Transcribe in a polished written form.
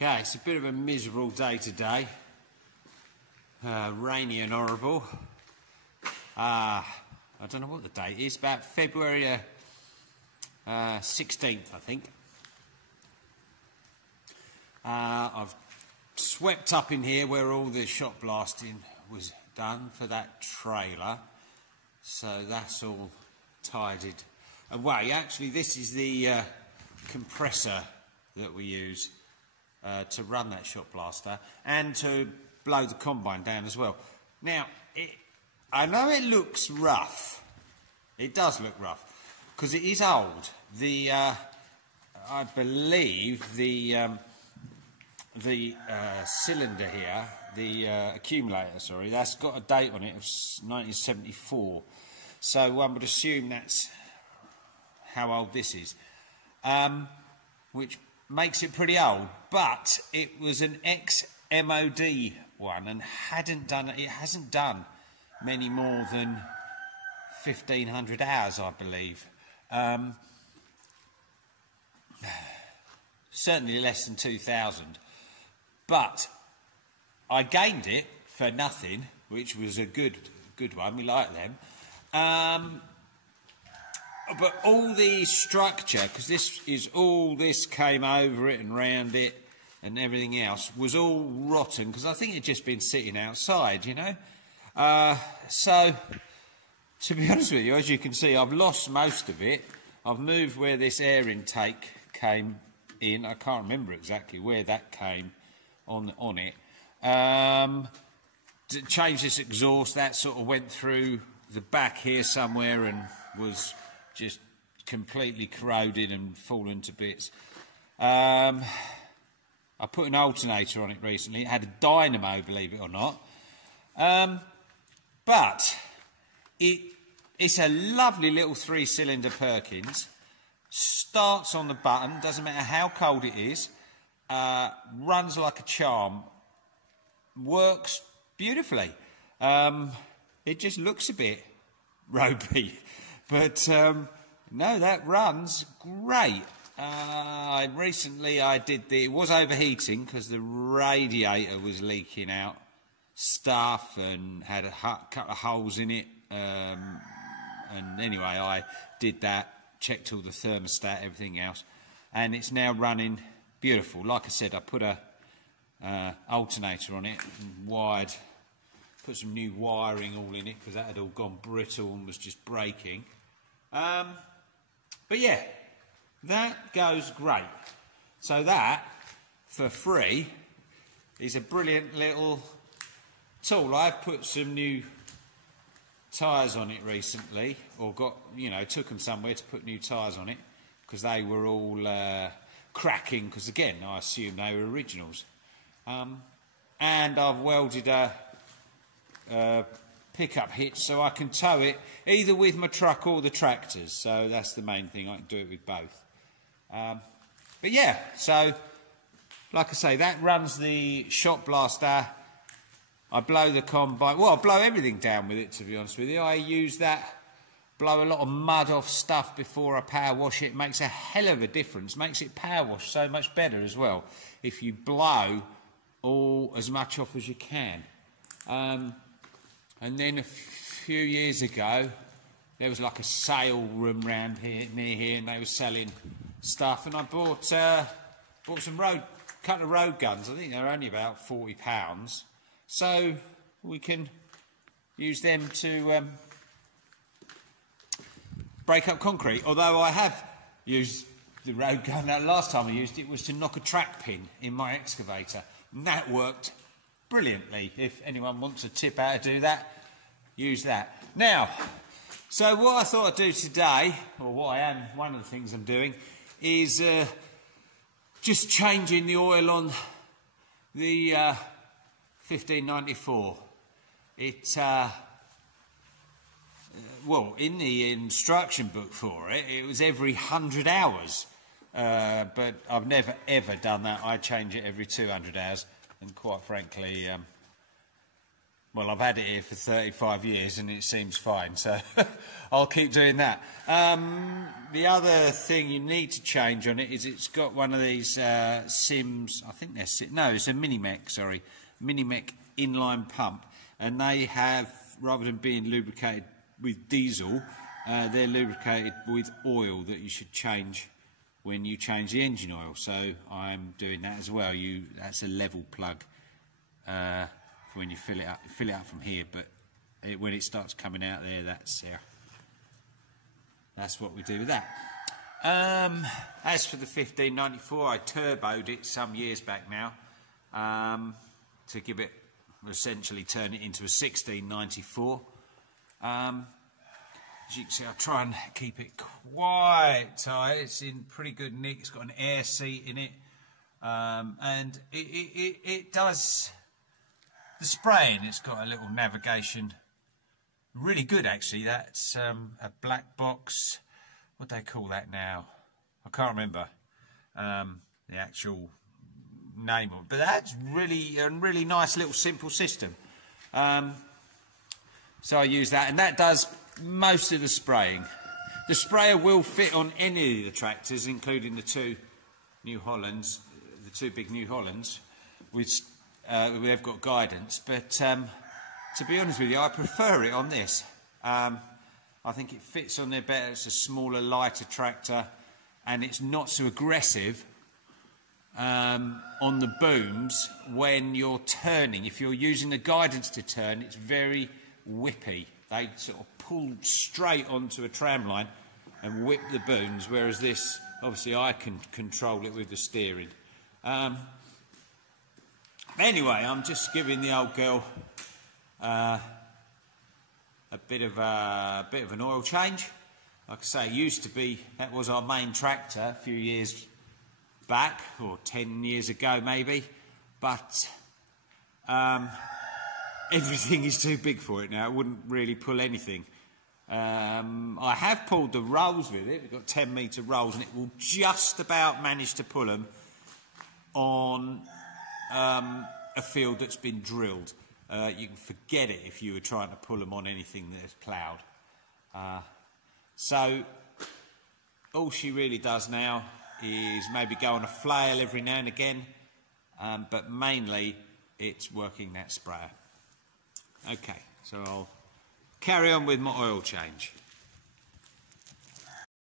Okay, it's a bit of a miserable day today. Rainy and horrible. I don't know what the date is, about February 16th, I think. I've swept up in here where all the shot blasting was done for that trailer. So that's all tidied away. Actually, this is the compressor that we use to run that shot blaster and to blow the combine down as well. Now, I know it looks rough. It does look rough because it is old. I believe the cylinder here, the accumulator, sorry, that's got a date on it of 1974. So one would assume that's how old this is, which makes it pretty old. But it was an ex-MOD one and it hasn't done many more than 1,500 hours, I believe. Certainly less than 2,000. But I gained it for nothing, which was a good one. We like them. But all the structure, because this came over it and round it and everything else, was all rotten because I think it'd just been sitting outside, you know. So, to be honest with you, as you can see, I've lost most of it. I've moved where this air intake came in. I can't remember exactly where that came on it. To change this exhaust, that sort of went through the back here somewhere and was just completely corroded and fallen to bits. I put an alternator on it recently. It had a dynamo, believe it or not. But it's a lovely little 3-cylinder Perkins. Starts on the button, doesn't matter how cold it is. Runs like a charm. Works beautifully. It just looks a bit ropey. But no, that runs great. Recently it was overheating because the radiator was leaking out stuff and had a couple of holes in it. And anyway, I did that, checked all the thermostat, everything else, and it's now running beautiful. Like I said, I put a alternator on it, and put some new wiring all in it because that had all gone brittle and was just breaking. But yeah, that goes great. So that, for free, is a brilliant little tool. I've put some new tyres on it recently, or took them somewhere to put new tyres on it because they were all cracking, because again, I assume they were originals. And I've welded a pickup hitch so I can tow it either with my truck or the tractors. So that's the main thing, I can do it with both. But yeah, so like I say, that runs the shot blaster. I blow the combine, well, I blow everything down with it, to be honest with you. I use that, blow a lot of mud off stuff before I power wash it. It makes a hell of a difference, makes it power wash so much better as well if you blow as much off as you can. And then a few years ago, there was like a sale room round here, near here, and they were selling stuff, and I bought some couple of road guns. I think they're only about £40. So we can use them to break up concrete. Although I have used the road gun, that last time I used it was to knock a track pin in my excavator. And that worked brilliantly. If anyone wants a tip how to do that, use that. Now, so what I thought I'd do today, or one of the things I'm doing, is just changing the oil on the 1594. Well, in the instruction book for it, it was every 100 hours. But I've never ever done that. I change it every 200 hours, and quite frankly, Well, I've had it here for 35 years and it seems fine, so I'll keep doing that. The other thing you need to change on it is it's got one of these Sims, I think they're, no, it's a Minimec, sorry, Minimec inline pump, and they have, rather than being lubricated with diesel, they're lubricated with oil that you should change when you change the engine oil. So I'm doing that as well. That's a level plug for when you fill it up from here, but when it starts coming out there, that's what we do with that. As for the 1594, I turboed it some years back now to give it, essentially turn it into a 1694. As you can see, I try and keep it quite tight. It's in pretty good nick. It's got an air seat in it, and it does the spraying. It's got a little navigation, really good actually. That's a black box. What do they call that now? I can't remember the actual name of it, but that's really a really nice little simple system. So I use that, and that does most of the spraying. The sprayer will fit on any of the tractors, including the two New Hollands, the two big New Hollands, which they've got guidance. But to be honest with you, I prefer it on this. I think it fits on there better. It's a smaller, lighter tractor, and it's not so aggressive on the booms when you're turning. If you're using the guidance to turn, it's very whippy. They sort of pull straight onto a tram line and whip the booms, whereas this, obviously, I can control it with the steering. Anyway, I'm just giving the old girl a bit of an oil change. Like I say, it used to be, that was our main tractor a few years back, or 10 years ago maybe, but everything is too big for it now. It wouldn't really pull anything. I have pulled the rolls with it. We've got 10-metre rolls, and it will just about manage to pull them on a field that's been drilled. You can forget it if you were trying to pull them on anything that is ploughed. So all she really does now is maybe go on a flail every now and again, but mainly it's working that sprayer. Okay, so I'll carry on with my oil change.